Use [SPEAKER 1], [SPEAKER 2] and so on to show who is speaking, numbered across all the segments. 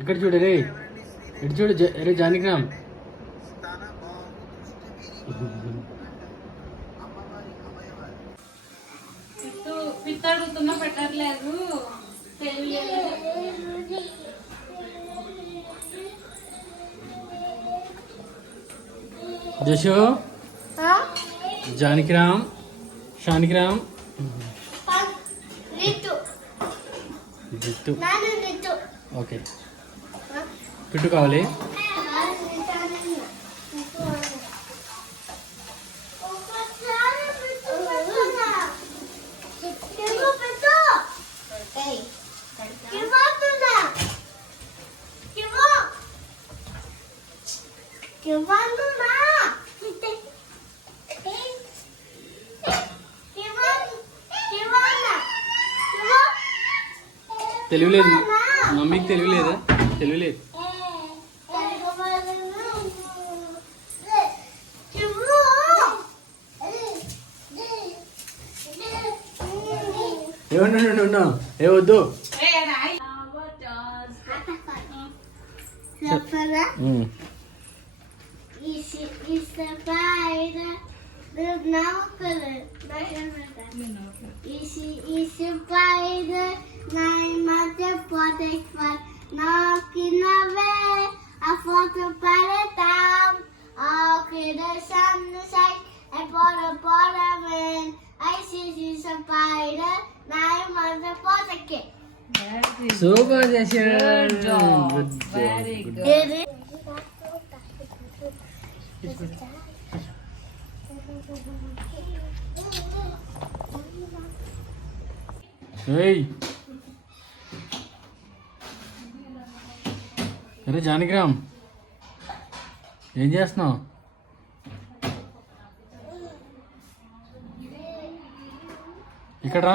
[SPEAKER 1] ఇక్కడ చూడు రే. ఇటు చూడు రే జానకిరామ్.
[SPEAKER 2] పిత్తు పిత్తు అడుగుతున్నా పెట్టట్లేదు. తెలియలేదు
[SPEAKER 1] జషు జానకిరామ్? షానికిరామ్? జిత్తు ఓకే. పిట్టు కావాలి తెలియలేదు మమ్మీకి తెలియలేదా తెలియలేదు
[SPEAKER 3] No, no, no, no, no. ಏ do? Hmm I bought a bottom and I see she's a spider. Now
[SPEAKER 1] super చేశాడు అరే జానకిరామ్. ఏం చేస్తున్నావు? ఇక్కడ రా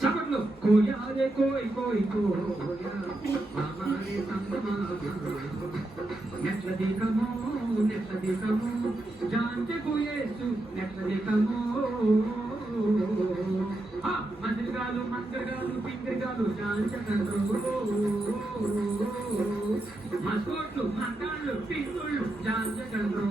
[SPEAKER 4] చప్పట్లు కోయాలే కోయి కోయి Koya. మామారే నెట్ల దికమో నెట్ల దికమో జాంటే కోయేసు నెట్ల దికమో మందిరగాలు మందిరగాలు పిందిరగాలు జాంచకరు మస్కోట్లు మంటాళ్ళు పింగుళ్ళు జాంచకరు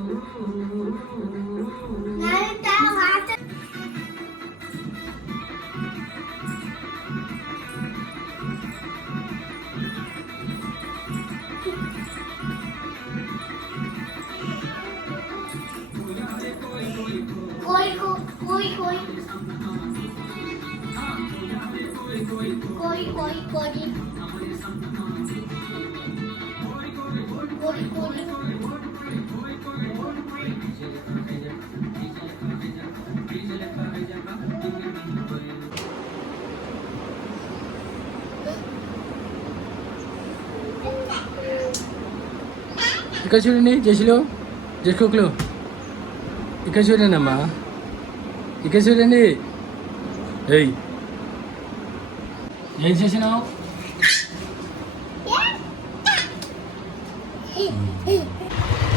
[SPEAKER 3] Koi koi koi. Koi koi.
[SPEAKER 1] ఇక్కడ చూడండి జస్లు జస్కోక్లు ఇక్కడ చూడండి అమ్మా ఇక్కడ చూడండి ఏయ్ 眼睛先生嗯。